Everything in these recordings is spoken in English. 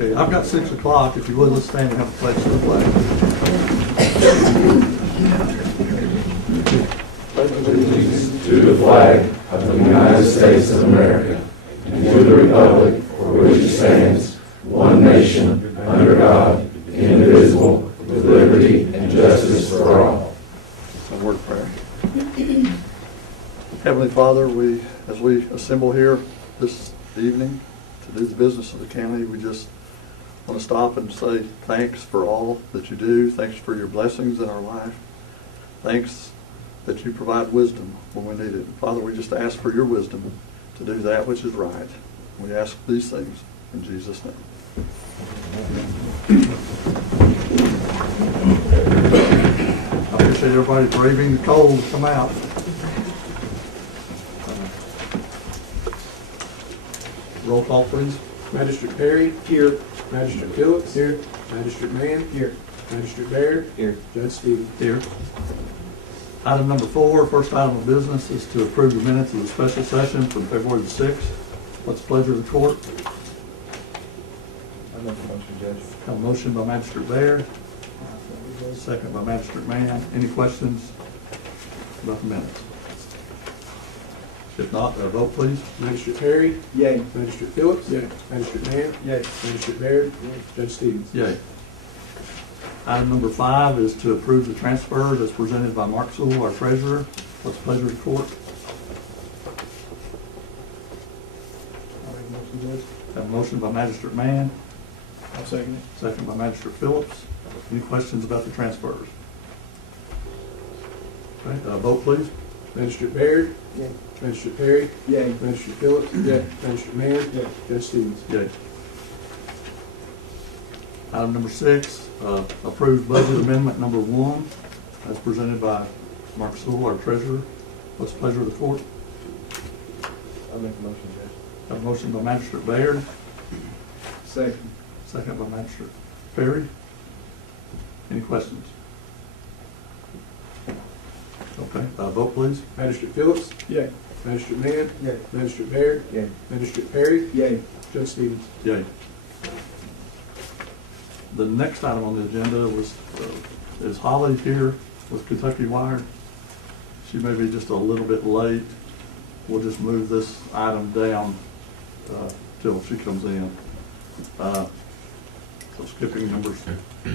Okay, I've got 6 o'clock. If you would, let's stand and have a pledge to the flag. Allegiance to the flag of the United States of America and to the republic for which it stands, one nation, under God, indivisible, with liberty and justice for all. A word of prayer. Heavenly Father, as we assemble here this evening to do the business of the county, we just want to stop and say thanks for all that you do. Thanks for your blessings in our life. Thanks that you provide wisdom when we need it. Father, we just ask for your wisdom to do that which is right. We ask these things in Jesus' name. I appreciate everybody braving the cold to come out. Roll call, please. Magistrate Perry. Here. Magistrate Phillips. Here. Magistrate Mann. Here. Magistrate Baird. Here. Judge Stevens. Here. Item number 4, first item of business is to approve the minutes of the special session from February the 6th. What's the pleasure of the court? I make a motion, Judge. Have a motion by Magistrate Baird, second by Magistrate Mann. Any questions about the minutes? If not, vote please. Magistrate Perry. Yay. Magistrate Phillips. Yay. Magistrate Mann. Yay. Magistrate Baird. Yay. Judge Stevens. Yay. Item number 5 is to approve the transfers as presented by Mark Sewell, our treasurer. What's the pleasure of the court? I make a motion, Judge. Have a motion by Magistrate Mann, I'll second it. second by Magistrate Phillips. Any questions about the transfers? Okay, vote please. Magistrate Baird. Yay. Magistrate Perry. Yay. Magistrate Phillips. Yay. Magistrate Mann. Yay. Judge Stevens. Yay. Item number 6, approved budget amendment number 1, as presented by Mark Sewell, our treasurer. What's the pleasure of the court? I'll make a motion, Judge. Have a motion by Magistrate Baird, Second. second by Magistrate Perry. Any questions? Okay, vote please. Magistrate Phillips. Yay. Magistrate Mann. Yay. Magistrate Baird. Yay. Magistrate Perry. Yay. Judge Stevens. Yay. The next item on the agenda is Holly here with Kentucky Wired. She may be just a little bit late. We'll just move this item down till she comes in. So skipping number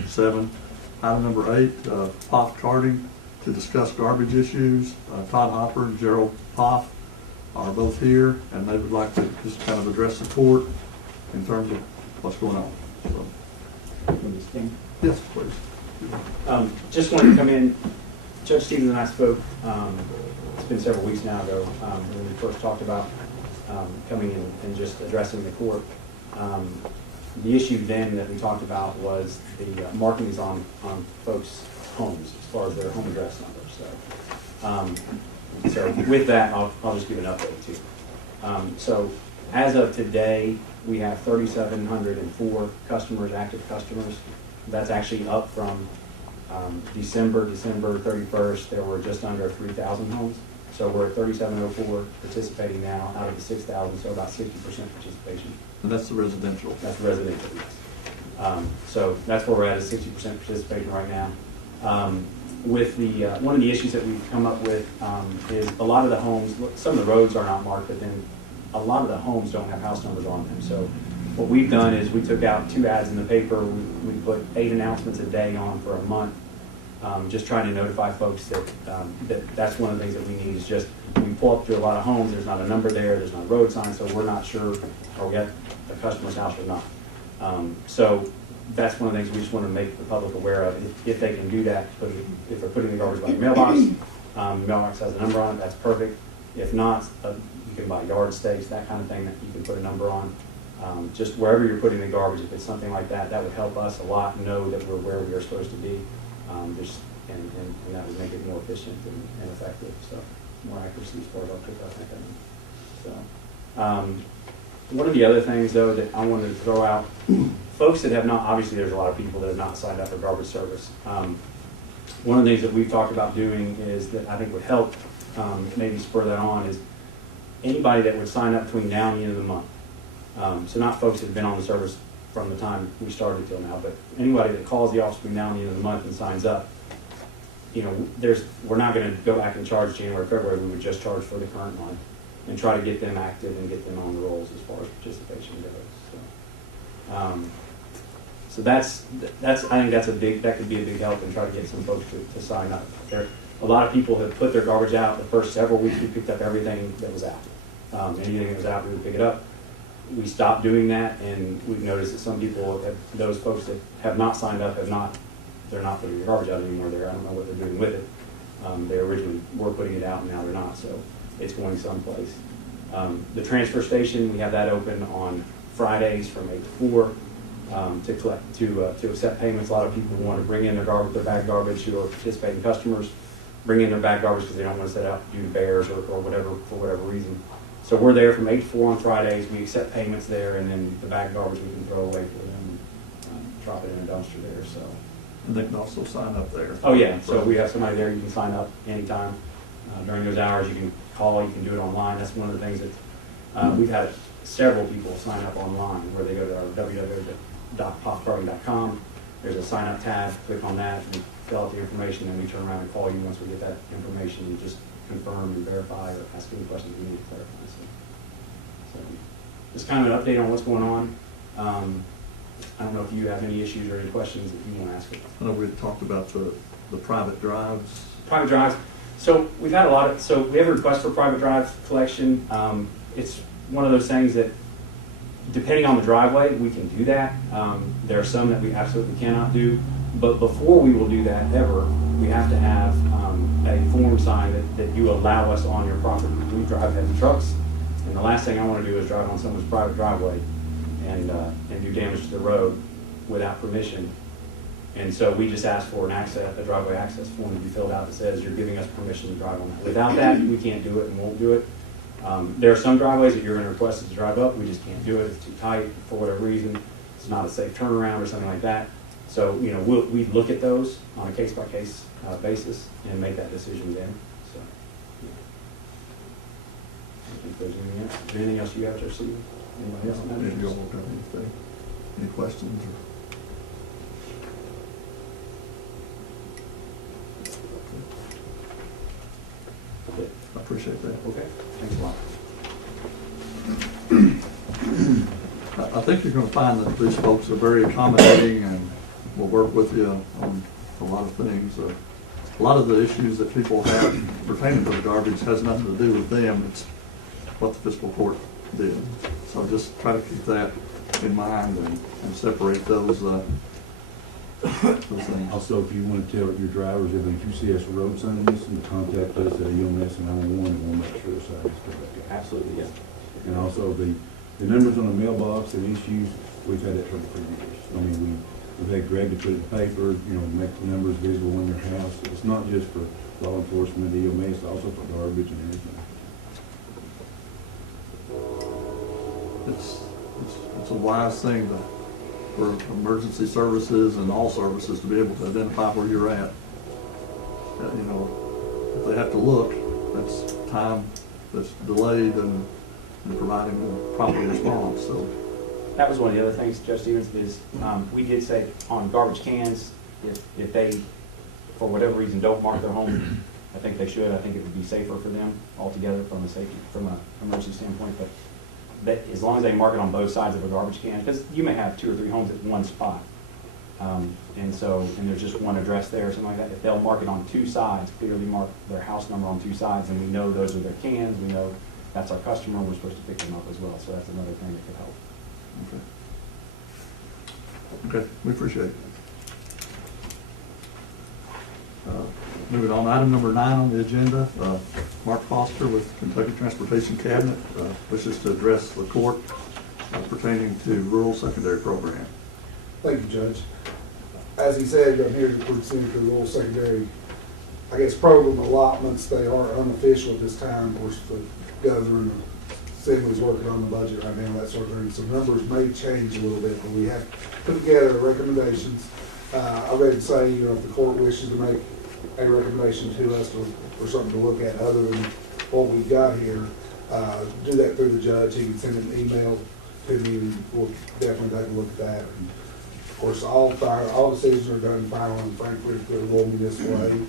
7. Item number 8, Poff Charting to discuss garbage issues. Todd Hopper and Gerald Poff are both here, and they would like to just kind of address the court in terms of what's going on. So, yes, please. Just wanted to come in. Judge Stevens and I spoke, it's been several weeks now ago, when we first talked about coming in and just addressing the court. The issue then that we talked about was the markings on folks' homes as far as their home address numbers. So with that, I'll just give an update too. So as of today, we have 3,704 customers, active customers. That's actually up from December 31st, there were just under 3,000 homes. So we're at 3,704 participating now out of the 6,000, so about 60% participation. And that's the residential. That's residential, yes. So that's where we're at, is 60% participation right now. With the one of the issues that we've come up with is a lot of the homes, some of the roads are not marked, but then a lot of the homes don't have house numbers on them. So what we've done is we took out 2 ads in the paper. We put 8 announcements a day on for a month, just trying to notify folks that that's one of the things that we need is just, we pull up to a lot of homes, there's not a number there, there's not a road sign, so we're not sure are we at a customer's house or not. So that's one of the things we just want to make the public aware of. If they can do that, if they're putting the garbage by the mailbox, mailbox has a number on it, that's perfect. If not, you can buy yard stakes, that kind of thing that you can put a number on. Just wherever you're putting the garbage, if it's something like that, that would help us a lot know that we're where we are supposed to be. And that would make it more efficient and effective. So more accuracy as far as our pickup mechanism. So one of the other things though that I wanted to throw out, folks that have not, obviously there's a lot of people that have not signed up for garbage service. One of the things that we've talked about doing is that I think would help maybe spur that on is anybody that would sign up between now and the end of the month. So not folks that have been on the service from the time we started till now. But anybody that calls the office between now and the end of the month and signs up, you know, we're not going to go back and charge January, February. We would just charge for the current month and try to get them active and get them on the rolls as far as participation goes. So that's I think that could be a big help and try to get some folks to sign up. A lot of people have put their garbage out. The first several weeks we picked up everything that was out. Anything that was out, we would pick it up. We stopped doing that, and we've noticed that some people, those folks that have not signed up, they're not putting their garbage out anymore. I don't know what they're doing with it. They originally were putting it out, and now they're not. So it's going someplace. The transfer station, we have that open on Fridays from 8 to 4 to accept payments. A lot of people want to bring in their bag garbage who are participating customers, bring in their bag garbage because they don't want to set out due to bears or whatever for whatever reason. So we're there from 8 to 4 on Fridays. We accept payments there, and then the bag garbage we can throw away for them, drop it in a dumpster there. So. And they can also sign up there. Oh yeah, so we have somebody there. You can sign up anytime during those hours. You can call. You can do it online. That's one of the things that we've had several people sign up online, where they go to our www.popcarding.com. There's a sign up tab. Click on that and fill out the information, and we turn around and call you once we get that information and just confirm and verify or ask any questions we need to clarify. So just kind of an update on what's going on. I don't know if you have any issues or any questions that you want to ask. I know we had talked about the private drives. Private drives. So we've had we have a request for private drive collection. It's one of those things that, depending on the driveway, we can do that. There are some that we absolutely cannot do. But before we will do that ever, we have to have a form signed that you allow us on your property. We drive heavy trucks, and the last thing I want to do is drive on someone's private driveway and do damage to the road without permission. And so we just ask for a driveway access form to be filled out that says you're giving us permission to drive on that. Without that, we can't do it and won't do it. There are some driveways that you're going to request us to drive up. We just can't do it. It's too tight for whatever reason. It's not a safe turnaround or something like that. So, you know, we look at those on a case-by-case basis and make that decision then. So, yeah. I think there's anything else. Is there anything else you have to see? Anybody else? If you all got anything, any questions? Okay. I appreciate that. Okay. Thanks a lot. I think you're going to find that these folks are very accommodating and will work with you on a lot of things. A lot of the issues that people have pertaining to the garbage has nothing to do with them. It's what the fiscal court did. So just try to keep that in mind and separate those things. Also, if you want to tell your drivers, if you see us road signs, and contact us at EMS and 911, and we'll make sure the signs come back. Absolutely, yeah. And also the numbers on the mailbox and issues, we've had that trouble for years. I mean, we've had Greg to put it in the paper, you know, make the numbers visible in your house. It's not just for law enforcement, EMS, it's also for garbage and everything. It's a wise thing for emergency services and all services to be able to identify where you're at. You know, if they have to look, that's time that's delayed and providing a proper response. So That was one of the other things, Judge Stevens, is we did say on garbage cans, if they, for whatever reason, don't mark their home, I think they should. I think it would be safer for them altogether from an emergency standpoint. But that, as long as they mark it on both sides of a garbage can, because you may have 2 or 3 homes at one spot, and there's just one address there or something like that. If they'll mark it on 2 sides, clearly mark their house number on 2 sides, and we know those are their cans, we know that's our customer, we're supposed to pick them up as well. So that's another thing that could help. Okay, we appreciate it. Moving on, item number 9 on the agenda, Mark Foster with Kentucky Transportation Cabinet wishes to address the court pertaining to rural secondary program. Thank you, Judge. As he said, I'm here to present the rural secondary, I guess, program allotments. They are unofficial at this time. Of course, the governor and the Assembly's working on the budget right now, that sort of thing. So numbers may change a little bit, but we have put together recommendations. I'm ready to say, you know, if the court wishes to make a recommendation to us or something to look at other than what we've got here, do that through the judge. He can send an email to me, we'll definitely take a look at that. And of course, all decisions are done final in Frankfurt, they're rolling this way.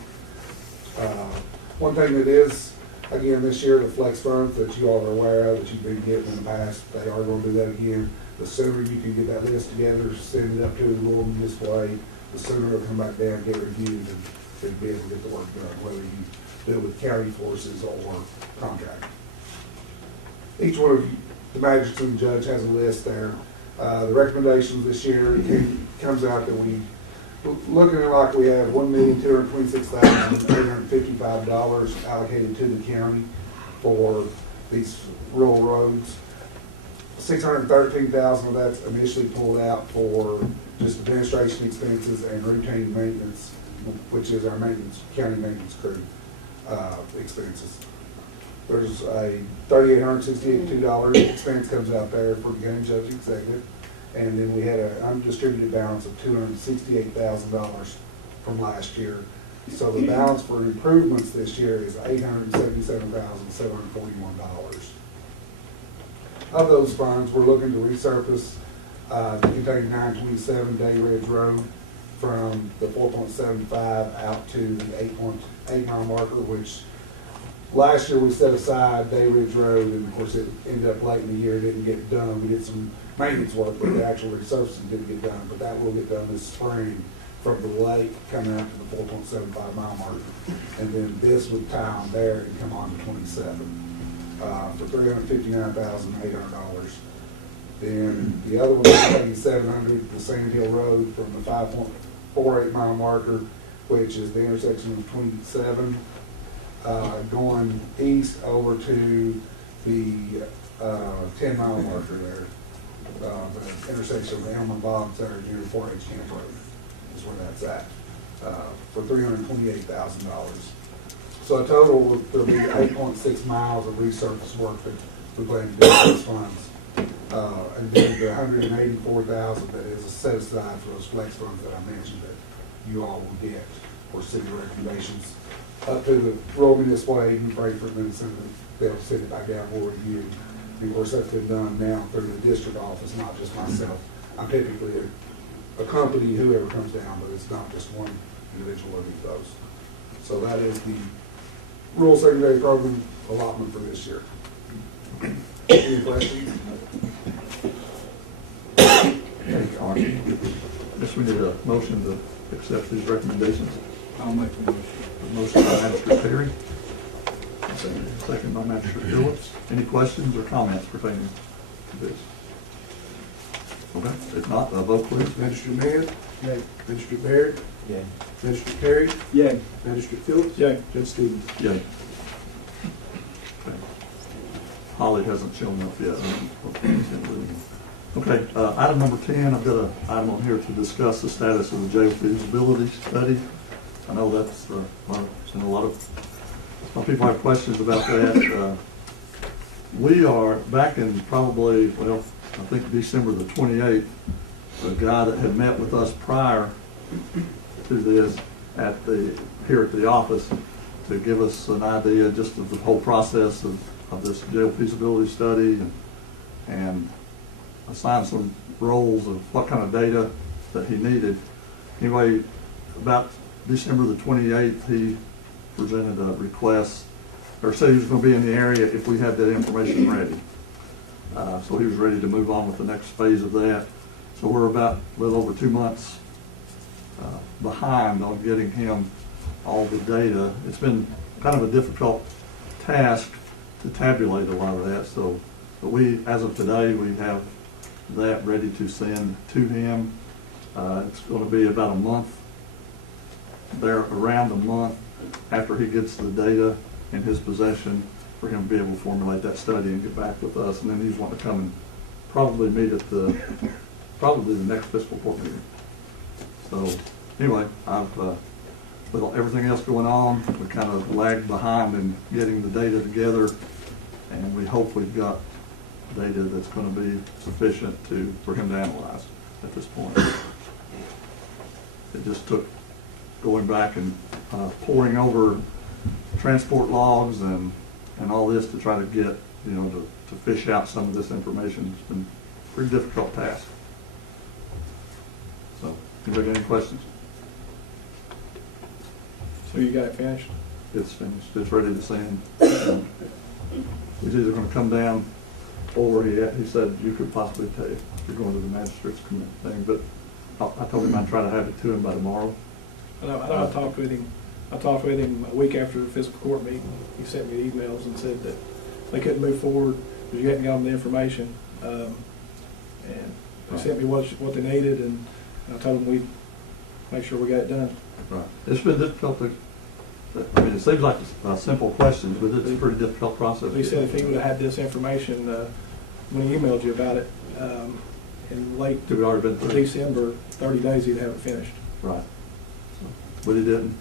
One thing that is, again, this year, the flex funds that you all are aware of, that you've been getting in the past, they are gonna do that again. The sooner you can get that list together, send it up to the Louisville Municipal Aid, the sooner it'll come back down, get reviewed, and be able to get the work done, whether you do it with county forces or contract. Each one of you, the magistrate and judge, has a list there. The recommendations this year, it comes out that looking like we have $1,226,855 allocated to the county for these rural roads. $613,000 of that's initially pulled out for just administration expenses and routine maintenance, which is our county maintenance crew expenses. There's a $3,862 expense comes out there for the county judge executive. And then we had an undistributed balance of $268,000 from last year. So the balance for improvements this year is $877,741. Of those funds, we're looking to resurface the Kentucky 927 Day Ridge Road from the 4.75 out to the 8 mile marker, which last year we set aside Day Ridge Road, and of course it ended up late in the year, didn't get done. We did some maintenance work, but the actual resurfacing didn't get done. But that will get done this spring from the lake coming out to the 4.75 mile marker. And then this would tie on there and come on to 27 for $359,800. Then the other one is 700, the Sand Hill Road from the 5.48 mile marker, which is the intersection of 27, going east over to the 10 mile marker there. The intersection of Elm and Bob's there near 4H Camp Road is where that's at, for $328,000. So a total, there'll be 8.6 miles of resurface work that we plan to do with those funds. And then the $184,000 that is set aside for those flex funds that I mentioned that you all will get for city recommendations up to the rural municipal aid in Frankfurt, and then they'll send it back down for review. And of course, that's been done now through the district office, not just myself. I'm typically accompany whoever comes down, but it's not just one individual of those. So that is the rural secondary program allotment for this year. Any questions? Guess we need a motion to accept these recommendations. I'll make the motion. A motion by Magistrate Perry, second by Magistrate Phillips. Any questions or comments pertaining to this? Okay, if not, vote please. Magistrate Mann? Yay. Magistrate Baird? Yay. Magistrate Perry? Yay. Magistrate Phillips? Yay. Judge Stevens? Yay. Okay. Holly hasn't shown up yet. Okay, item number 10, I've got an item on here to discuss the status of the jail feasibility study. I know that's, a lot of people have questions about that. We are back in probably, well, I think December the 28th, the guy that had met with us prior to this here at the office to give us an idea just of the whole process of this jail feasibility study and assign some roles of what kind of data that he needed. Anyway, about December the 28th, he presented a request, or said he was going to be in the area if we had that information ready. So he was ready to move on with the next phase of that. So we're about a little over 2 months behind on getting him all the data. It's been kind of a difficult task to tabulate a lot of that. So, but we, as of today, we have that ready to send to him. It's going to be about a month, around a month after he gets the data in his possession for him to be able to formulate that study and get back with us. And then he's wanting to come and probably meet at probably the next fiscal court meeting. So anyway, with everything else going on, we kind of lagged behind in getting the data together, and we hope we've got data that's going to be sufficient for him to analyze at this point. It just took going back and poring over transport logs and all this to try to get, to fish out some of this information. It's been pretty difficult task. So, anybody got any questions? So you got it finished? It's finished, it's ready to send. It's either gonna come down, or he said you could possibly take, you're going to the magistrate's thing, but I told him I'd try to have it to him by tomorrow. I know I talked with him. I talked with him a week after the fiscal court meeting. He sent me emails and said that they couldn't move forward because you hadn't got them the information. And they sent me what they needed, and I told them we'd make sure we got it done. Right. It's been difficult to, I mean, it seems like simple questions, but it's a pretty difficult process. He said if he would have had this information when he emailed you about it in late We've already been through. December, 30 days, he'd have it finished. Right. So, but he didn't.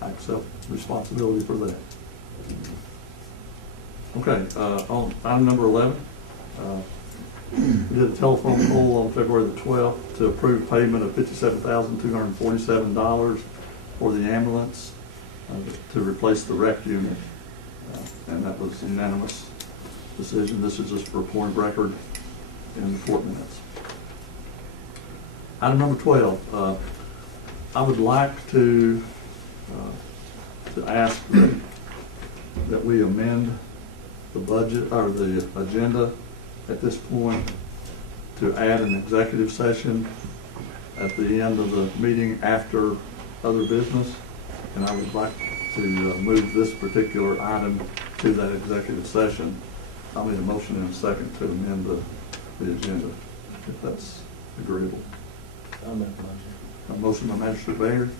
I accept responsibility for that. Okay, on item number 11, we did a telephone poll on February the 12th to approve payment of $57,247 for the ambulance to replace the rec unit. And that was unanimous decision. This is just for point of record in the court minutes. Item number 12, I would like to ask that we amend the budget or the agenda at this point to add an executive session at the end of the meeting after other business. And I would like to move this particular item to that executive session. I'll need a motion in a second to amend the agenda, if that's agreeable. I'll make the motion. A motion by Magistrate Baird,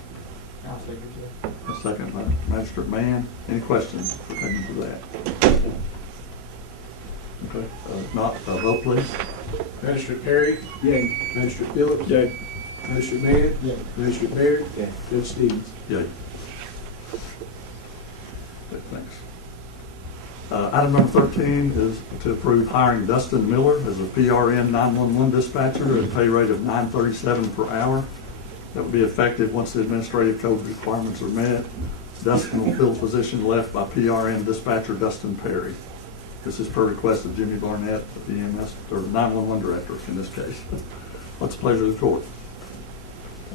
I'll second it. a second by Magistrate Mann. Any questions pertaining to that? Okay, if not, vote please. Magistrate Perry? Yay. Magistrate Phillips? Yay. Magistrate Mann? Yay. Magistrate Baird? Yay. Judge Stevens? Yay. Okay, thanks. Item number 13 is to approve hiring Dustin Miller as a PRN 911 dispatcher at a pay rate of $9.37 per hour. That will be effective once the administrative code requirements are met. Dustin will fill the position left by PRN dispatcher Dustin Perry. This is per request of Jimmy Barnett, the EMS, or 911 director in this case. What's the pleasure of the court?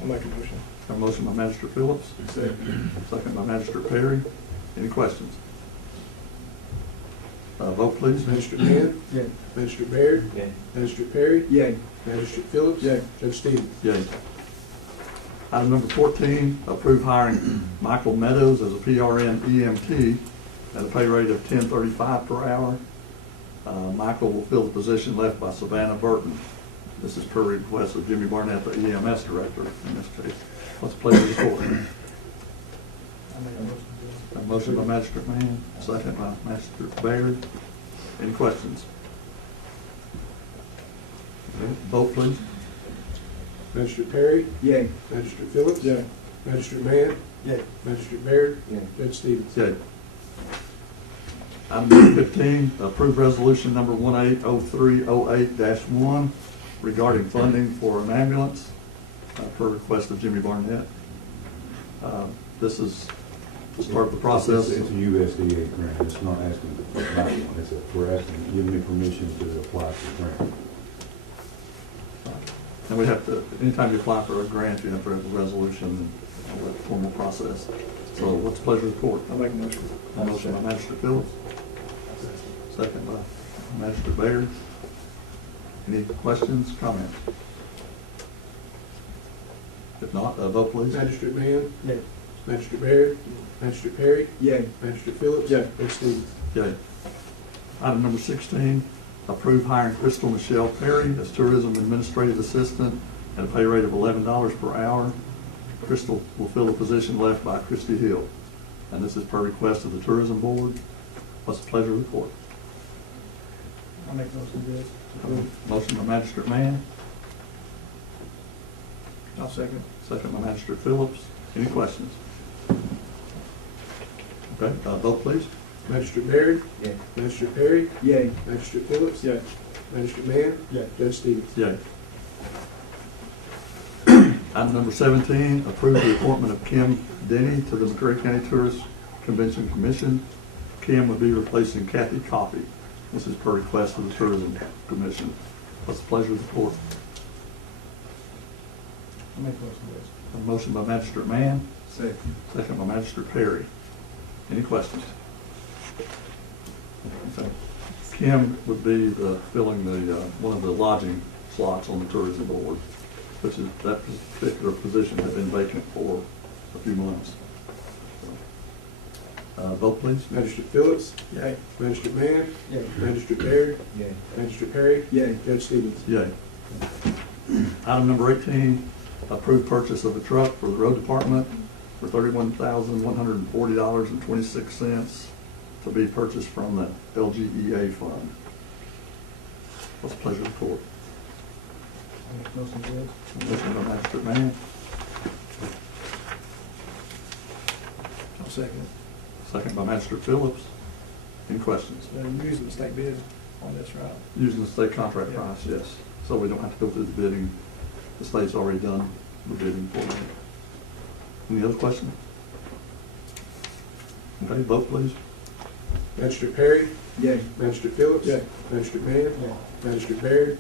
I'll make a motion. A motion by Magistrate Phillips. Second by Magistrate Perry. Any questions? Vote please. Magistrate Mann? Yay. Magistrate Baird? Yay. Magistrate Perry? Yay. Magistrate Phillips? Yay. Judge Stevens? Yay. Item number 14, approve hiring Michael Meadows as a PRN EMT at a pay rate of $10.35 per hour. Michael will fill the position left by Savannah Burton. This is per request of Jimmy Barnett, the EMS director in this case. What's the pleasure of the court? I'll make a motion. A motion by Magistrate Mann, second by Magistrate Baird. Any questions? Okay, vote please. Magistrate Perry? Yay. Magistrate Phillips? Yay. Magistrate Mann? Yay. Magistrate Baird? Yay. Judge Stevens? Yay. Item number 15, approve resolution number 180308-1 regarding funding for an ambulance per request of Jimmy Barnett. This is to start the process. It's a USDA grant, it's not asking for that one, we're asking, giving me permission to apply for the grant. And we have to, anytime you apply for a grant, you have to have a resolution and all that formal process. So what's the pleasure of the court? I'll make a motion. A motion by Magistrate Phillips, second by Magistrate Baird. Any questions, comments? If not, vote please. Magistrate Mann? Yay. Magistrate Baird? Magistrate Perry? Yay. Magistrate Phillips? Yay. Judge Stevens? Yay. Item number 16, approve hiring Crystal Michelle Perry as Tourism Administrative Assistant at a pay rate of $11 per hour. Crystal will fill the position left by Christy Hill. And this is per request of the Tourism Board. What's the pleasure of the court? I'll make a motion, Judge. Motion by Magistrate Mann, I'll second. second by Magistrate Phillips. Any questions? Okay, vote please. Magistrate Baird? Yay. Magistrate Perry? Yay. Magistrate Phillips? Yay. Magistrate Mann? Yay. Judge Stevens? Yay. Item number 17, approve the appointment of Kim Denny to the McCreary County Tourist Convention Commission. Kim would be replacing Kathy Coffey. This is per request of the Tourism Commission. What's the pleasure of the court? I make a motion, please. A motion by Magistrate Mann, Second. second by Magistrate Perry. Any questions? Okay. Kim would be filling the, one of the lodging slots on the tourism board, which is, that particular position had been vacant for a few months. Vote please. Magistrate Phillips. Yay. Magistrate Mann. Yay. Magistrate Baird. Yay. Magistrate Perry. Yay. Judge Stevens. Yay. Item number 18, approved purchase of a truck for the road department for $31,140.26 to be purchased from the LGEA fund. What's the pleasure of the court? I make a motion, please. Motion by Magistrate Mann, I'll second it. second by Magistrate Phillips. Any questions? You're using the state bid on this, right? Using the state contract Yeah. price, yes. So we don't have to go through the bidding. The state's already done the bidding for it. Any other questions? Okay, vote please. Magistrate Perry. Yay. Magistrate Phillips. Yay. Magistrate Mann. Magistrate Baird.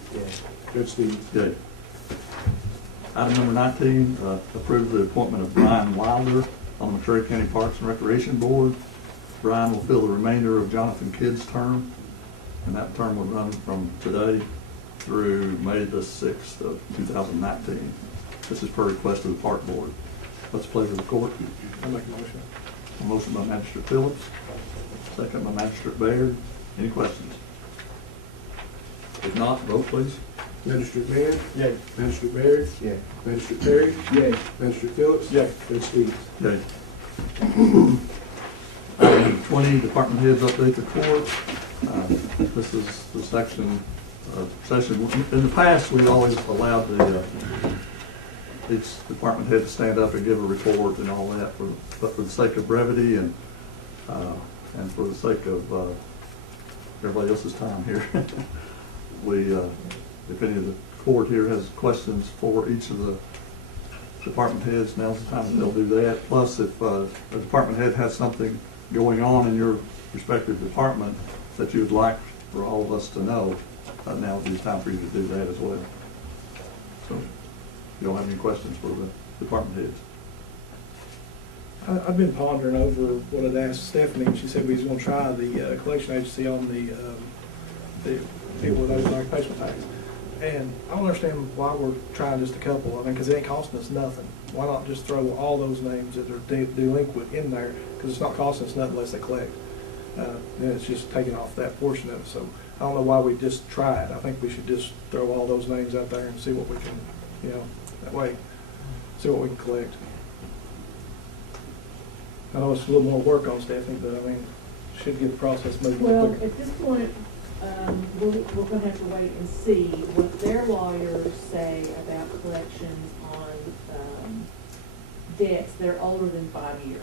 Judge Stevens. Yay. Item number 19, approve the appointment of Brian Wilder on the McCreary County Parks and Recreation Board. Brian will fill the remainder of Jonathan Kidd's term, and that term will run from today through May the 6th of 2019. This is per request of the Park Board. What's the pleasure of the court? I make a motion. A motion by Magistrate Phillips, second by Magistrate Baird. Any questions? If not, vote please. Magistrate Mann. Yay. Magistrate Baird. Yay. Magistrate Perry. Yay. Magistrate Phillips. Yay. Judge Stevens. Okay. Item 20, department heads update the court. This is the session. In the past, we always allowed each department head to stand up and give a report and all that, but for the sake of brevity and for the sake of everybody else's time here, if any of the court here has questions for each of the department heads, now's the time that they'll do that. Plus, if a department head has something going on in your respective department that you would like for all of us to know, now would be the time for you to do that as well. So, if you don't have any questions for the department heads. I've been pondering over what I'd asked Stephanie, and she said we was gonna try the collection agency on the people with those occupational tax. And I don't understand why we're trying just a couple, I mean, because it ain't costing us nothing. Why not just throw all those names that are delinquent in there, because it's not costing us nothing unless they collect. Then it's just taking off that portion of it, so I don't know why we just try it. I think we should just throw all those names out there and see what we can, that way, see what we can collect. I know it's a little more work on Stephanie, but I mean, should get the process moving Well, quicker. at this point, we're gonna have to wait and see what their lawyers say about collections on, debts that are older than 5 years.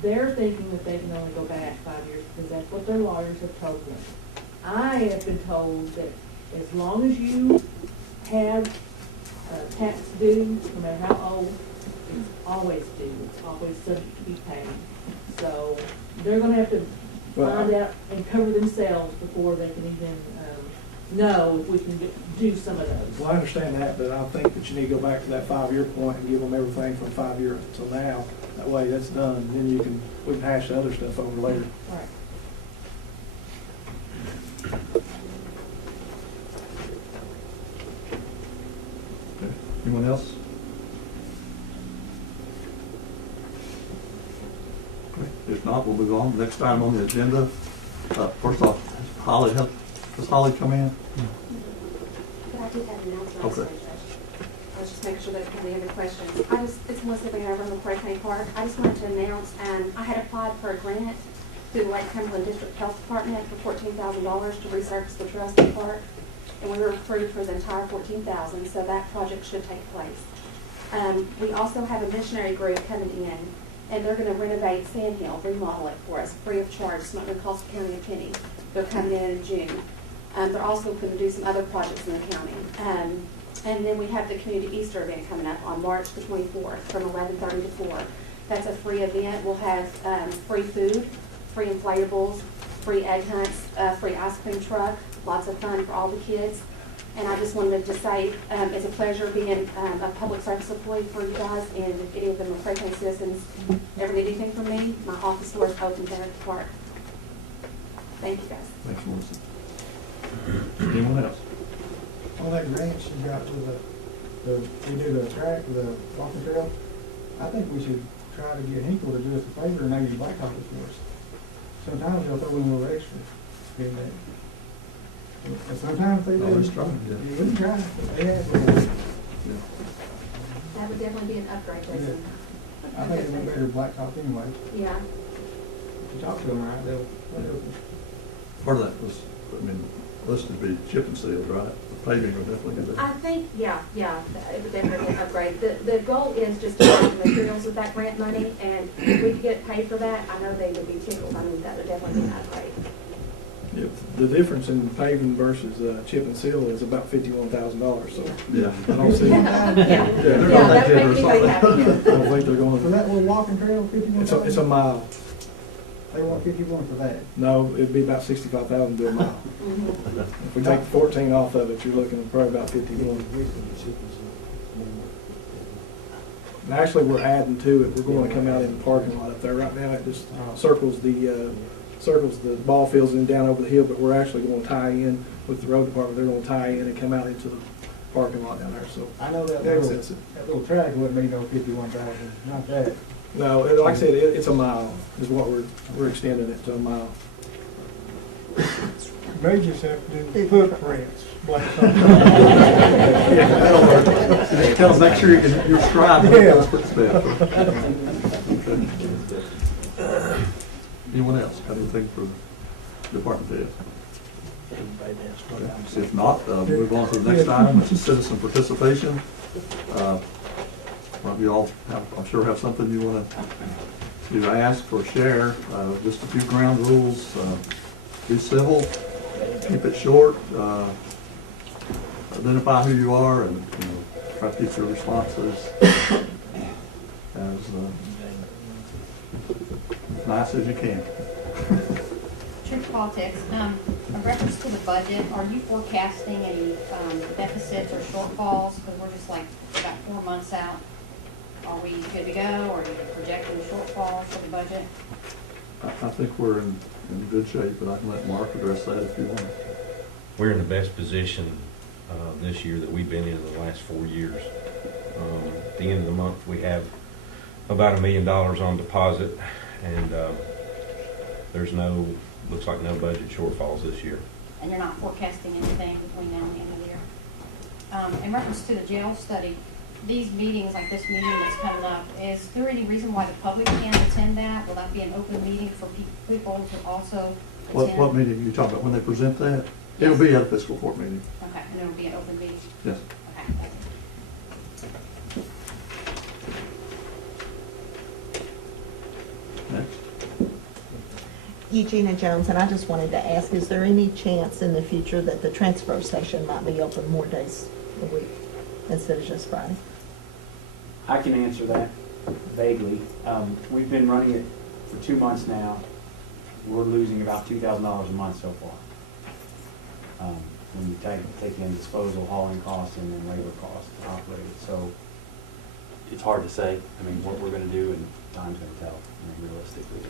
They're thinking that they can only go back 5 years because that's what their lawyers have told them. I have been told that as long as you have tax due, no matter how old, it's always due, it's always subject to be paid. So they're gonna have to find out and cover themselves before they can even know if we can do some of those. Well, I understand that, but I think that you need to go back to that 5-year point and give them everything from 5 years till now. That way that's done, and then we can hash the other stuff over later. All right. Okay. Anyone else? Okay. If not, we'll move on. Next item on the agenda. First off, Holly, does Holly come in? But I did have an announcement. Okay. I was just making sure that if you have any questions. It's Melissa Van over in McCreary County Park. I just wanted to announce, I had applied for a grant through the Lake Cumberland District Health Department for $14,000 to resurface the Trustee Park. And we were approved for the entire $14,000, so that project should take place. We also have a missionary group coming in, and they're going to renovate Sand Hill, remodel it for us, free of charge. It's not going to cost the county a penny. They're coming in June. They're also going to do some other projects in the county. And then we have the community Easter event coming up on March the 24th from 11:30 to 4. That's a free event. We'll have free food, free inflatables, free egg hunts, free ice cream truck, lots of fun for all the kids. And I just wanted to say, it's a pleasure being a public service employee for you guys, and if any of the McCreary County citizens ever need anything from me, my office door is open there at the park. Thank you, guys. Thanks, Melissa. Anyone else? On that grant you got with we do the track, the walking trail, I think we should try to get Hinkle to do us a favor and maybe blacktop it for us. Sometimes they'll throw in a little extra in there. And sometimes they do. Always trying, yeah. You wouldn't try, but they have. That would definitely be an upgrade, Jason. I think it'd be better blacktop anyway. Yeah. If you talk to them right, they'll. Part of that was, I mean, listed to be chip and seal, right? The paving would definitely get I that. think, yeah, it would definitely be an upgrade. The goal is just to get the materials with that grant money, and if we could get paid for that, I know they would be tickled. I mean, that would definitely be an upgrade. Yeah, the difference in paving versus chip and seal is about $51,000, so Yeah. I don't see, I Yeah, they're not yeah, that that would make me very generous, happy. are they? don't think they're For going, that little walking trail, 51,000? it's a mile. They want 51 for that. No, it'd be about 65,000 to a mile. Mhm. If we take 14 off of it, you're looking at probably about 51. And actually, we're adding to it. We're going to come out in the parking lot up there. Right now, it just circles the ball fields and down over the hill, but we're actually going to tie in with the road department. They're going to tie in and come out into the parking lot down there, so. I know that access it. little track wouldn't be no 51,000, not that. No, like I said, it's a mile is what we're extending it to a mile. May just have to do footprints, Tell them, make sure you're scribing. Yeah. Okay. Anyone else got anything for Department heads? Okay. If not, move on to the next item, which is citizen participation. One of you all have, I'm sure, have something you want to ask or share. Just a few ground rules. Be civil, keep it short, identify who you are, and try to keep your responses as nice as you can. Church politics, in reference to the budget, are you forecasting any deficits or shortfalls? Because we're just like about 4 months out. Are we good to go, or are you projecting shortfalls for the budget? I think we're in good shape, but I can let Mark address that if you want. We're in the best position this year that we've been in the last 4 years. At the end of the month, we have about $1 million on deposit, and looks like no budget shortfalls this year. And you're not forecasting anything between now and the end of the year? In reference to the jail study, these meetings, like this meeting that's coming up, is there any reason why the public can't attend that? Will that be an open meeting for people to also attend? What meeting are you talking about? When they present that? It'll be at a fiscal court meeting. Okay, and there will be an open meeting? Yes. Okay. Next. Eugenia Jones, and I just wanted to ask, is there any chance in the future that the transfer station might be open more days a week instead of just Friday? I can answer that vaguely. We've been running it for 2 months now. We're losing about $2,000 a month so far. When you take in disposal, hauling costs, and then labor costs to operate it. So it's hard to say. I mean, what we're going to do, and time's going to tell, realistically.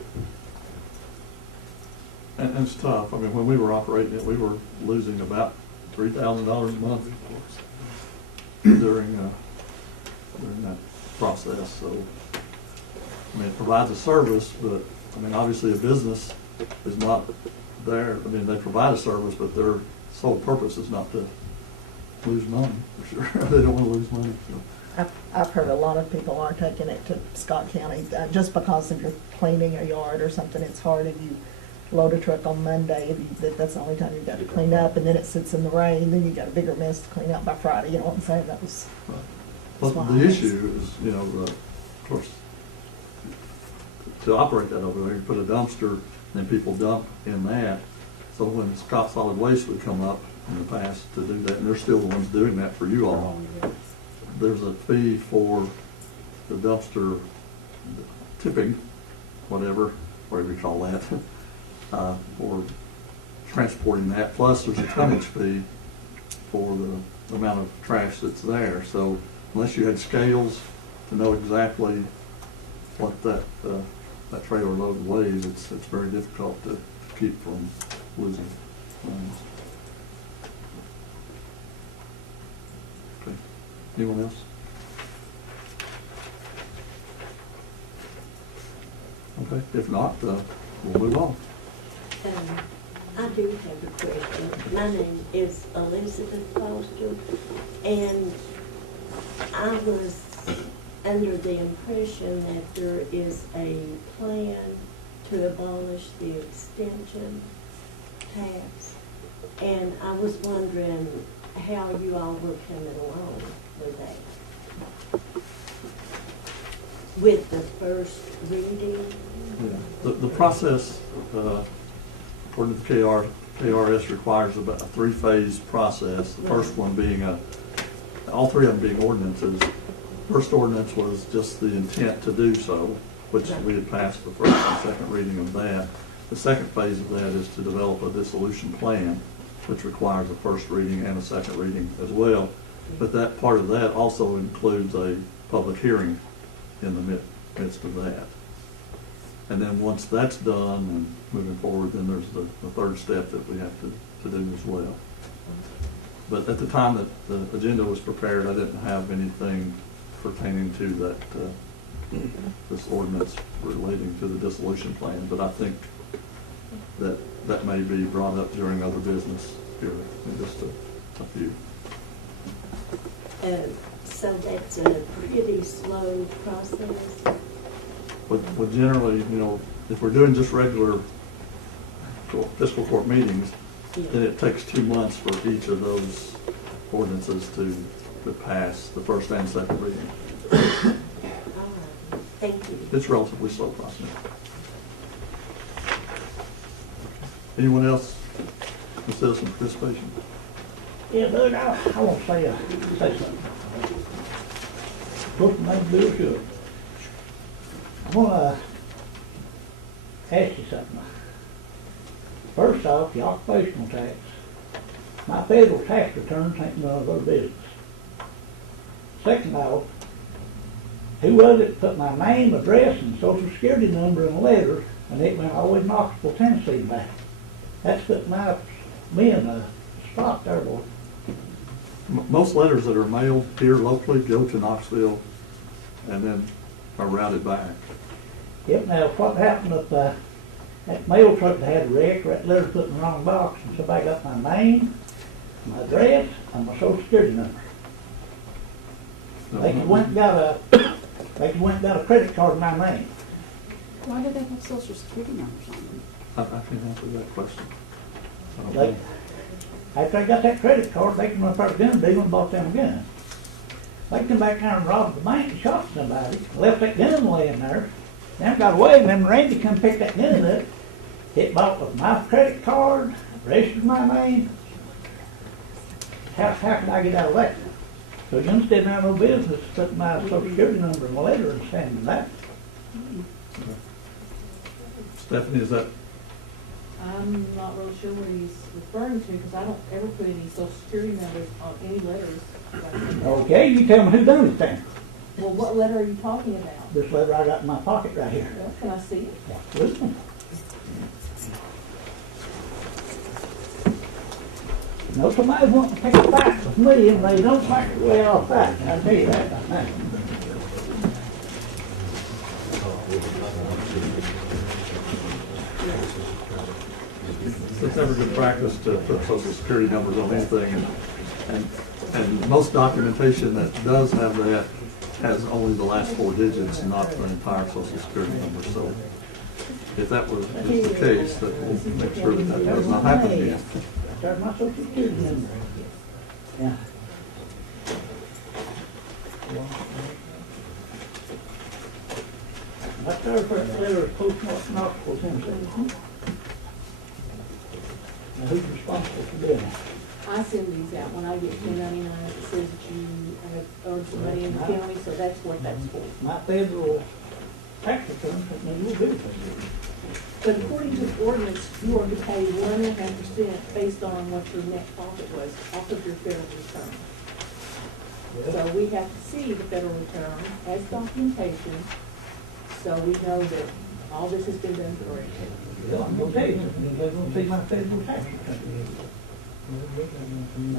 And it's tough. I mean, when we were operating it, we were losing about $3,000 a month during that process. So, I mean, it provides a service, but, I mean, obviously a business is not there. I mean, they provide a service, but their sole purpose is not to lose money, for sure. They don't want to lose money. So. I've heard a lot of people are taking it to Scott County just because if you're cleaning a yard or something, it's hard if you load a truck on Monday, that's the only time you've got to clean up, and then it sits in the rain, then you got a bigger mess to clean up by Friday, you know what I'm saying? That was. Right. Well, the issue is, of course, to operate that over there, you put a dumpster, and then people dump in that. So when Scott Solid Waste would come up in the past to do that, and they're still the ones doing that for you all, there's a fee for the dumpster tipping, whatever you call that, for transporting that. Plus, there's a tonnage fee for the amount of trash that's there. So unless you had scales to know exactly what that trailer load weighs, it's very difficult to keep from losing things. Okay. Anyone else? Okay, if not, we'll move on. I do have a question. My name is Elizabeth Foster, and I was under the impression that there is a plan to abolish the extension tax. And I was wondering how you all were coming along with that. With the first reading? Yeah. The process, according to KRS, requires about a three-phase process. The first one being all three of them being ordinances. First ordinance was just the intent to do so, which we had passed the first and second reading of that. The second phase of that is to develop a dissolution plan, which requires a first reading and a second reading as well. But that part of that also includes a public hearing in the midst of that. And then once that's done and moving forward, then there's the third step that we have to do as well. But at the time that the agenda was prepared, I didn't have anything pertaining to that, this ordinance relating to the dissolution plan. But I think that may be brought up during other business here in just a few. So that's a pretty slow process? But generally, if we're doing just regular fiscal court meetings, then it takes 2 months for each of those ordinances to pass the first and second reading. All right, thank you. It's a relatively slow process. Anyone else with citizen participation? Yeah, Doug, I want to say something. Supposed to make Bill sure. I want to ask you something. First off, the occupational tax. My federal tax returns ain't none of their business. Second off, who was it put my name, address, and social security number in a letter, and it went all the way to Knoxville, Tennessee and back? That's put me in a spot there, boy. Most letters that are mailed here locally go to Knoxville and then are routed back. Yep, now what happened if that mail truck that had a wreck, or that letter put in the wrong box, and somebody got my name, my address, and my social security number? They could went and got a credit card in my name. Why do they have social security numbers on them? I can't answer that question. I don't They, know. after they got that credit card, they can run for a gun deal and bought them a gun. They come back there and robbed the bank and shot somebody, left that gun laying there, then got away, and then Randy come pick that gun up. It bought with my credit card, registered my name. How could I get out of that? So you understand, I have no business putting my social security number in a letter and sending that. Stephanie, is that? I'm not really sure what he's referring to, because I don't ever put any social security numbers on any letters. Okay, you tell me who done it then. Well, what letter are you talking about? This letter I got in my pocket right here. Well, can I see it? Listen. No, somebody wants to take a fight with me, and they don't fight the way I'll fight. I tell you that. I think. It's never good practice to put social security numbers on anything, and most documentation that does have that has only the last 4 digits, not the entire social security number. So if that was the case, that we'll make sure that does not happen again. That's my social security number. Yeah. That's our first letter is postmarked Knoxville, Tennessee. Now, who's responsible for doing it? I send these out when I get 1099, it says that you have owed somebody in the county, so that's what that's for. My federal tax return has nothing to do with it. But according to the ordinance, you are to pay 1.5% based on what your net profit was off of your federal return. So we have to see the federal return as documentation, so we know that all this has been done correctly. Well, I'm gonna tell you something, they're gonna see my federal tax return.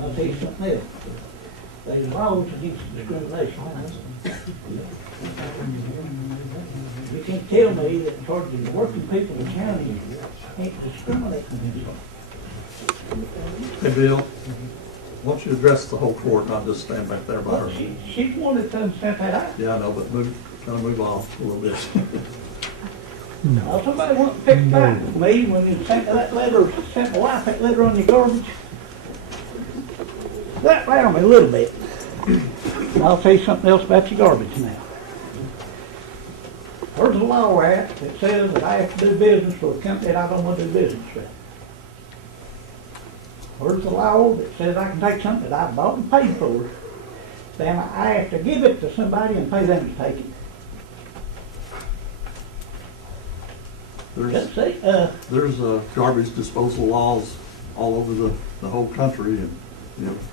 I'll tell you something else. There's laws against discrimination. You can't tell me that towards the working people in the county ain't discriminating against them. Hey, Bill, why don't you address the whole court, not just stand back there by her? She's one that doesn't stand that out. Yeah, I know, but kind of move off a little bit. Now, somebody wants to pick a fight with me when you sent that letter, sent my wife that letter on your garbage. That ran me a little bit. I'll tell you something else about your garbage now. There's a law at that says that I have to do business for a company that I don't want to do business with. There's a law that says I can take something that I bought and paid for, then I have to give it to somebody and pay them to take it. There's garbage disposal laws all over the whole country, and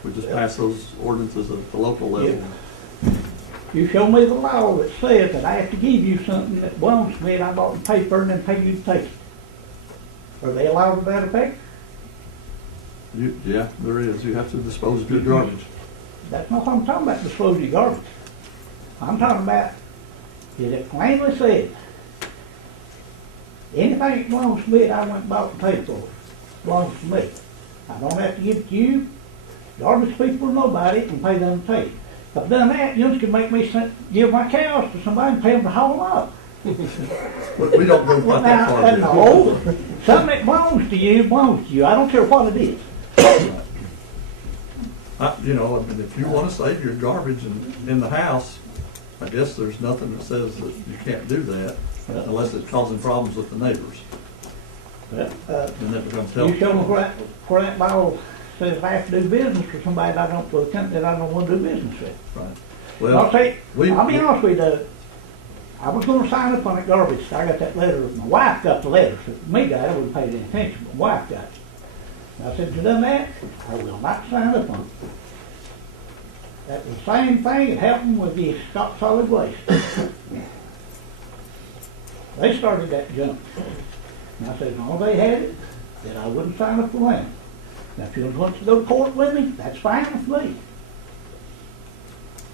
we just pass those ordinances at the local level. Yeah. You show me the law that says that I have to give you something that belongs to me and I bought and paid for and then pay you to take it. Are they allowed to that effect? Yeah, there is. You have to dispose of your garbage. That's not what I'm talking about, disposing of garbage. I'm talking about, is it plainly said, anything that belongs to me that I went and bought and paid for belongs to me. I don't have to give it to you, garbage people or nobody, and pay them to take it. If I've done that, you can make me give my cows to somebody and pay them to haul them up. We don't go quite that far. No, something that belongs to you belongs to you. I don't care what it is. If you want to save your garbage in the house, I guess there's nothing that says that you can't do that unless it's causing problems with the neighbors. And that becomes You show me helpful. where that law says I have to do business for somebody that for a company that I don't want to do business with. Right. I'll be honest with you, I was gonna sign up on that garbage, so I got that letter, my wife got the letter, so me got it, I wouldn't pay any attention, but my wife got it. And I said, you done that? I will not sign up on it. That was the same thing that happened with the solid waste. They started that junk. And I said, as long as they had it, then I wouldn't sign up for them. Now, if you want to go to court with me, that's fine with me.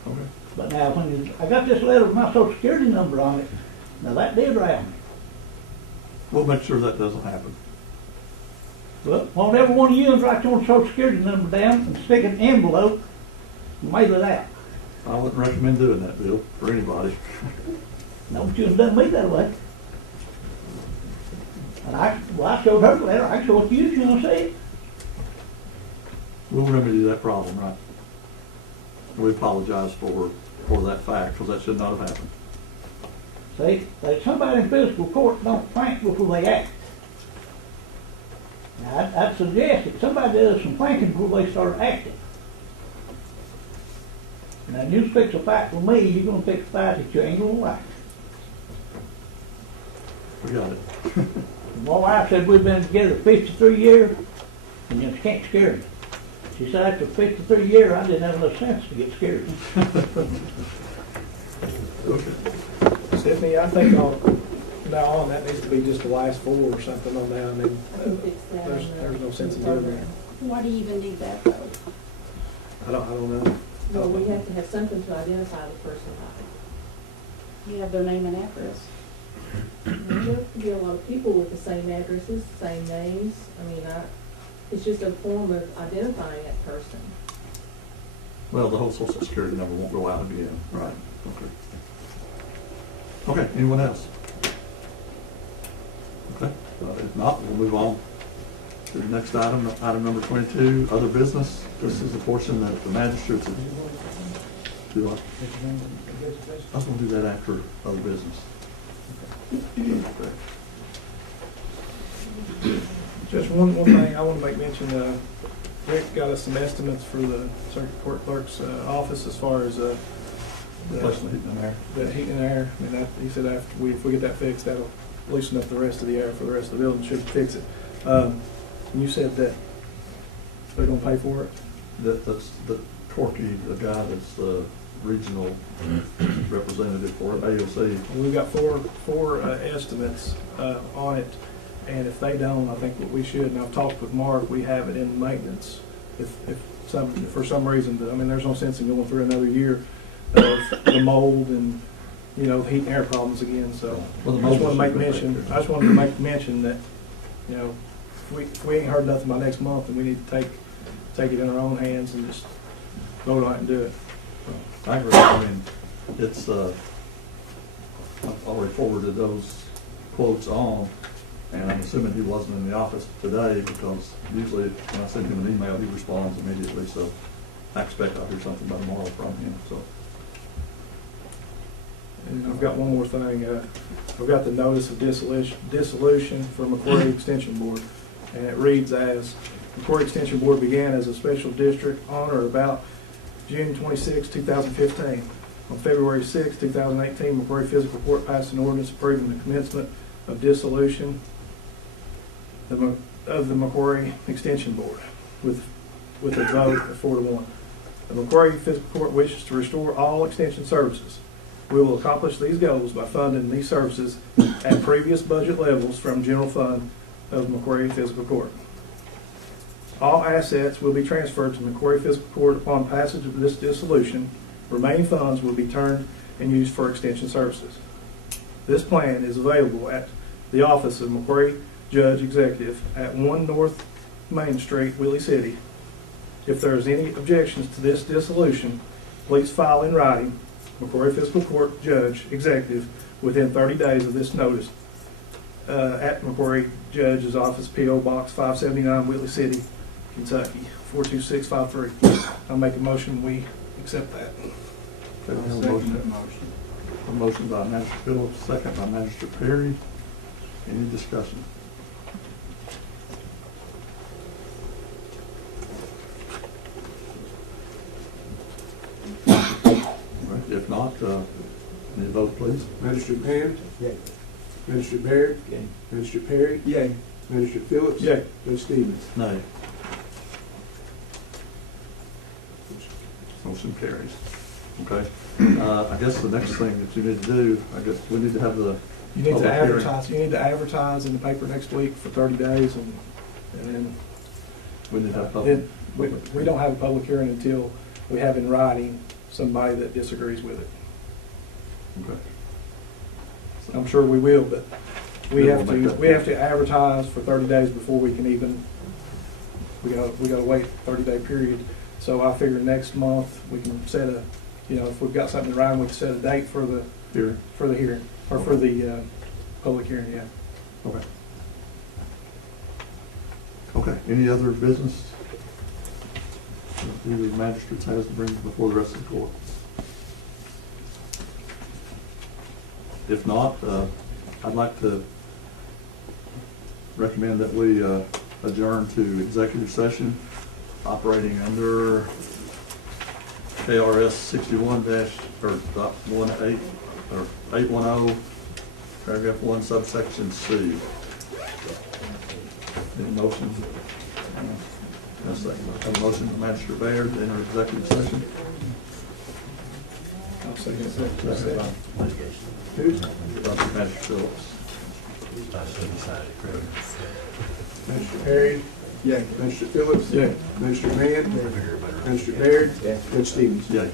Okay. But now, I got this letter with my social security number on it, now that did round me. We'll make sure that doesn't happen. Well, won't every one of you write your social security number down and stick it in an envelope and mail it out? I wouldn't recommend doing that, Bill, for anybody. No, but you have done me that way. And I showed her the letter, I showed it to you, she's gonna see it. We'll remedy that problem, right? We apologize for that fact, because that should not have happened. See, like somebody in fiscal court don't think before they act. Now, I'd suggest that somebody does some thinking before they start acting. Now, you fix a fight with me, you're gonna fix a fight that you ain't gonna like. We got it. My wife said we've been together 53 years, and you can't scare me. She said after 53 years, I didn't have enough sense to get scared. Stephanie, I think from now on, that needs to be just the last four or something on that. I mean, there's no sense in doing that. Why do you even need that though? I don't know. Well, we have to have something to identify the person You have their name and address. by. There could be a lot of people with the same addresses, same names. I mean, it's just a form of identifying that person. Well, the whole social security number won't go out again, right? Okay, anyone else? Okay, if not, we'll move on to the next item, item number 22, other business. This is the portion that the magistrates do. I was going to do that after other business. Okay. Just one thing I want to make mention, Rick got us some estimates for the circuit court clerk's office as far as Replacing the heat and air. the heat and air. I mean, he said if we get that fixed, that'll loosen up the rest of the air for the rest of the building, should fix it. And you said that they're gonna pay for it? That's the Corky, the guy that's the regional representative for AOC. We've got four estimates on it, and if they don't, I think what we should, and I've talked with Mark, we have it in maintenance. If for some reason, I mean, there's no sense in going through another year of the mold and, you know, heat and air problems again, so. Well, the I just mold wanted to should make be mention, fixed. I just wanted to make mention that, you know, if we ain't heard nothing by next month, then we need to take it in our own hands and just vote on it and do it. I agree. I mean, it's, I've already forwarded those quotes on, and I'm assuming he wasn't in the office today, because usually when I send him an email, he responds immediately, so I expect I'll hear something by tomorrow from him, so. And I've got one more thing. I've got the notice of dissolution for McCreary Extension Board, and it reads as, McCreary Extension Board began as a special district on or about June 26, 2015. On February 6, 2018, McCreary Fiscal Court passed an ordinance approving the commencement of dissolution of the McCreary Extension Board with a vote of 4-1. The McCreary Fiscal Court wishes to restore all extension services. We will accomplish these goals by funding these services at previous budget levels from general fund of McCreary Fiscal Court. All assets will be transferred to McCreary Fiscal Court upon passage of this dissolution. Remaining funds will be turned and used for extension services. This plan is available at the office of McCreary Judge Executive at 1 North Main Street, Wheelie City. If there is any objections to this dissolution, please file in writing, McCreary Fiscal Court Judge Executive, within 30 days of this notice at McCreary Judge's Office, P.O. Box 579, Wheelie City, Kentucky, 42653. I'll make a motion, we accept that. Okay, we have a motion. A motion by Magistrate Phillips, second by Magistrate Perry. Any discussion? All right, if not, any vote, please? Magistrate Pan? Yay. Magistrate Baird? Yay. Magistrate Perry? Yay. Magistrate Phillips? Yay. Judge Stevens? Nay. Motion carries. Okay. I guess the next thing that you need to do, I guess we need to have the. You need to public hearing. advertise, you need to advertise in the paper next week for 30 days, and then We need to have public. then we don't have a public hearing until we have in writing somebody that disagrees with it. Okay. I'm sure we will, but we Then have we'll make to, that we have to advertise for 30 days before we can even, we gotta wait a 30-day period. So I figure next month, we can set a, you know, if we've got something in writing, we can set a date for the Hearing. hearing, or for the public hearing, yeah. Okay. Okay, any other business that the magistrates has to bring before the rest of the court? If not, I'd like to recommend that we adjourn to executive session operating under KRS 61-18 or 810, paragraph 1, subsection C. Any motion? Yes, second. A motion from Magistrate Baird to enter executive session. I'll second Second by Magistrate Phillips. Magistrate Perry? Yay. Magistrate Phillips? Yeah. Magistrate Mann? Magistrate Baird? Judge Stevens? Yay.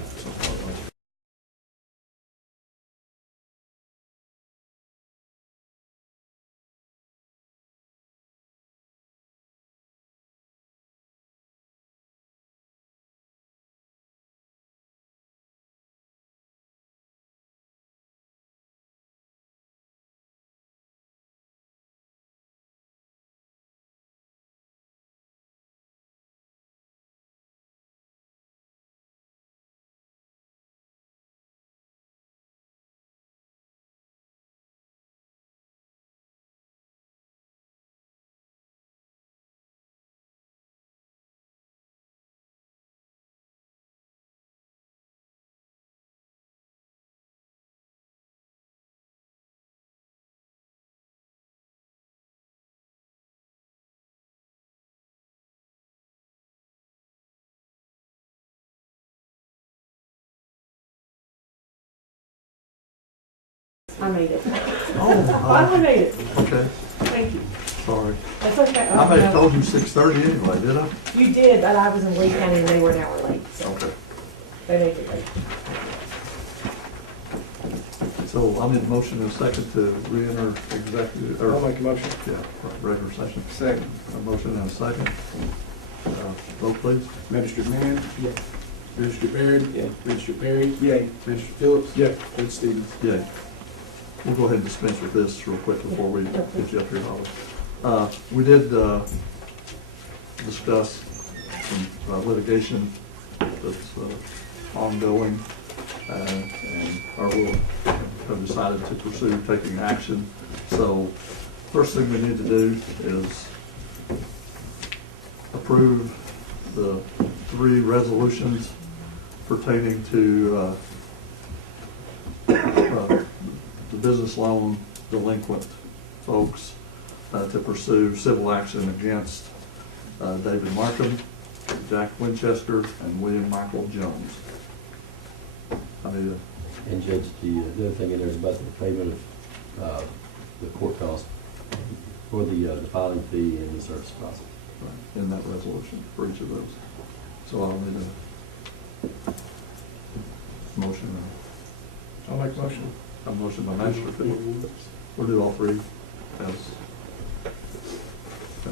I made it. Oh, Finally made it. okay, Thank you. sorry. That's okay. I may have told you 6:30 anyway, did I? You did, but I was in Lee County and they were an hour late, so Okay. they made it late. So I'll need a motion and a second to re-enter executive, I'll or, make a motion. yeah, regular session. Second. A motion and a second. Vote please. Magistrate Mann? Yes. Magistrate Baird? Yeah. Magistrate Perry? Yay. Magistrate Phillips? Yeah. Judge Stevens? Yay. We'll go ahead and dispense with this real quick before we get you up here, Holly. We did discuss some litigation that's ongoing, and or we'll have decided to pursue taking action. So first thing we need to do is approve the 3 resolutions pertaining to the business loan delinquent folks to pursue civil action against David Markham, Jack Winchester, and William Michael Jones. I need a, And Judge, the other thing in there is about the payment of the court costs for the filing fee and the service deposit. in that resolution for each of those. So I'll need a motion. I'll make a motion. A motion by Magistrate Phillips. We'll do all 3 as.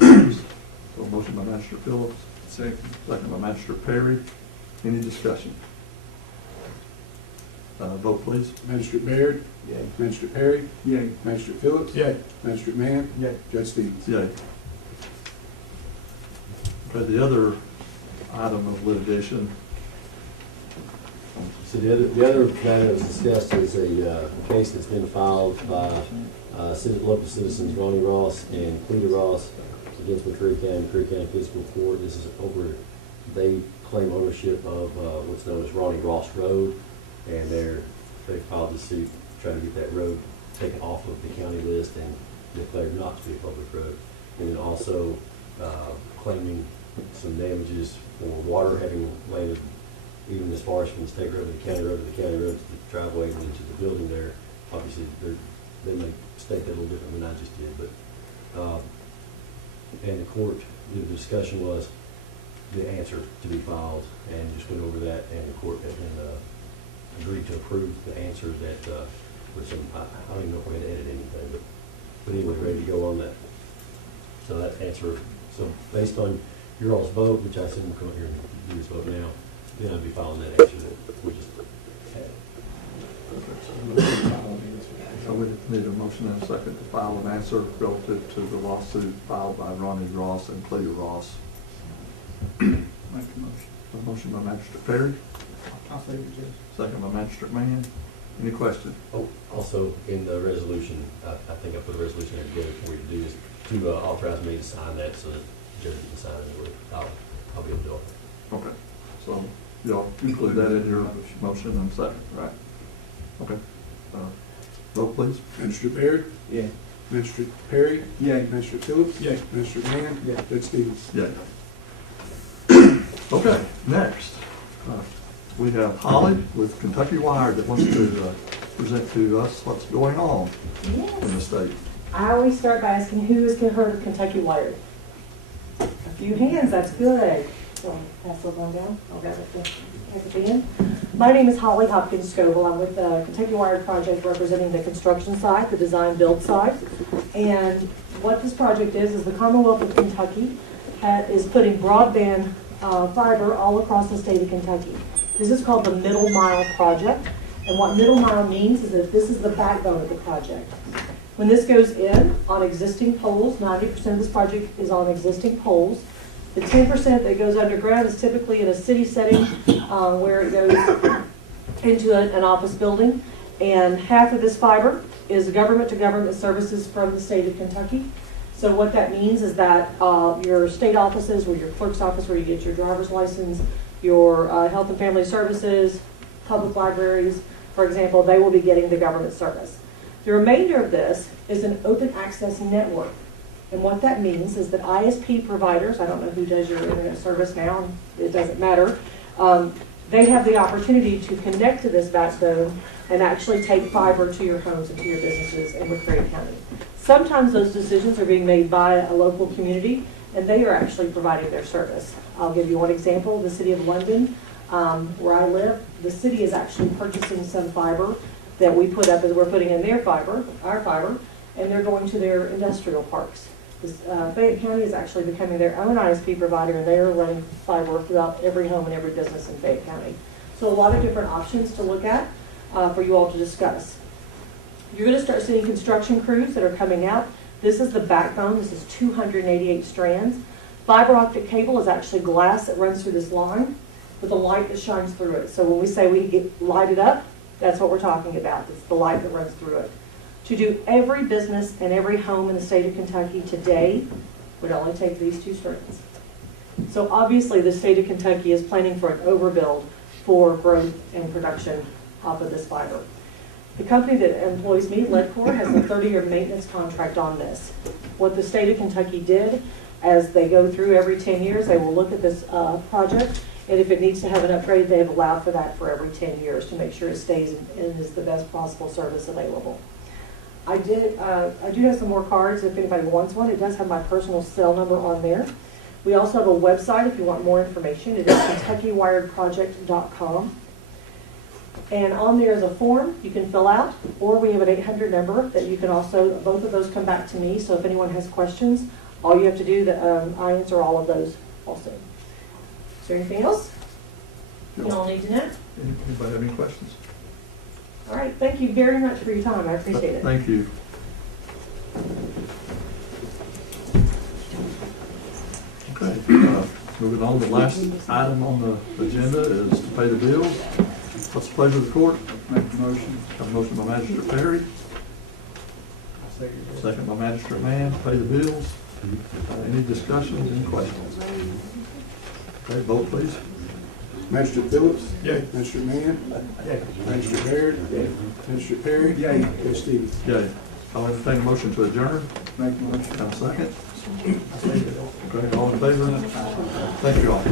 So a motion by Magistrate Phillips. Second. Second by Magistrate Perry. Any discussion? Vote please. Magistrate Baird? Yay. Magistrate Perry? Yay. Magistrate Phillips? Yay. Magistrate Mann? Yay. Judge Stevens? Yay. Okay, the other item of litigation. So the other matter that was discussed is a case that's been filed by local citizens Ronnie Ross and Cleta Ross against McCreary County Fiscal Court. This is over, they claim ownership of what's known as Ronnie Ross Road, and they filed the suit trying to get that road taken off of the county list and declared not to be a public road. And then also claiming some damages for water having landed even as far as from the state road to the county road to the county road to the driveway and into the building there. Obviously, they may state that a little different than I just did, but, and the court, the discussion was the answer to be filed, and just went over that, and the court agreed to approve the answer that, with some, I don't even know if we had to edit anything, but anyway, ready to go on that. So that answer, so based on your all's vote, which I assume we'll come up here and do this vote now, then I'd be following that answer that we just had. So we need a motion and a second to file an answer relative to the lawsuit filed by Ronnie Ross and Cleta Ross. Make a motion. A motion by Magistrate Perry, I'll say it, Judge. second by Magistrate Mann. Any question? Oh, also, in the resolution, I think I put a resolution there together for you to do, is to authorize me to sign that so that the judge can sign it. I'll be able to do it. Okay, so y'all include that in your motion and second, right? Okay. Vote please. Magistrate Baird? Yeah. Magistrate Perry? Yay. Magistrate Phillips? Yay. Magistrate Mann? Yay. Judge Stevens? Yeah. Okay, next, we have Holly with Kentucky Wired that wants to present to us what's going on in the state. I always start by asking who has heard of Kentucky Wired? A few hands, that's good. So pass those on down. I'll grab it at the end. My name is Holly Hopkins Scoville. I'm with the Kentucky Wired project representing the construction side, the design build side. And what this project is the Commonwealth of Kentucky is putting broadband fiber all across the state of Kentucky. This is called the Middle Mile Project. And what Middle Mile means is that this is the backbone of the project. When this goes in on existing poles, 90% of this project is on existing poles. The 10% that goes underground is typically in a city setting where it goes into an office building. And half of this fiber is government-to-government services from the state of Kentucky. So what that means is that your state offices, or your clerk's office where you get your driver's license, your health and family services, public libraries, for example, they will be getting the government service. The remainder of this is an open access network. And what that means is that ISP providers, I don't know who does your internet service now, it doesn't matter, they have the opportunity to connect to this backbone and actually take fiber to your homes and to your businesses in McCreary County. Sometimes those decisions are being made by a local community, and they are actually providing their service. I'll give you one example. The city of London, where I live, the city is actually purchasing some fiber that we put up as we're putting in their fiber, our fiber, and they're going to their industrial parks. Fayette County is actually becoming their own ISP provider, and they are running fiber throughout every home and every business in Fayette County. So a lot of different options to look at for you all to discuss. You're going to start seeing construction crews that are coming out. This is the backbone. This is 288 strands. Fiber optic cable is actually glass that runs through this line with a light that shines through it. So when we say we get lighted up, that's what we're talking about. It's the light that runs through it. To do every business and every home in the state of Kentucky today would only take these two strands. So obviously the state of Kentucky is planning for an overbuild for growth and production off of this fiber. The company that employs me, Ledcor, has a 30-year maintenance contract on this. What the state of Kentucky did, as they go through every 10 years, they will look at this project, and if it needs to have an upgrade, they have allowed for that for every 10 years to make sure it stays and is the best possible service available. I do have some more cards if anybody wants one. It does have my personal cell number on there. We also have a website if you want more information. It is KentuckyWiredProject.com. And on there is a form you can fill out, or we have an 800 number that you can also, both of those come back to me. So if anyone has questions, all you have to do, I answer all of those also. Is there anything else you all need to know? Anybody have any questions? All right, thank you very much for your time. I appreciate it. Thank you. Okay, moving on, the last item on the agenda is to pay the bills. What's the pleasure of the court? Make the motion. Got a motion by Magistrate Perry, second by Magistrate Mann, pay the bills. Any discussions, any questions? Okay, vote please. Magistrate Phillips? Yay. Magistrate Mann? Magistrate Baird? Magistrate Perry? Judge Stevens? Yay. I'll entertain a motion to adjourn. Make the motion. Have a second? Okay, all in favor? Thank you all.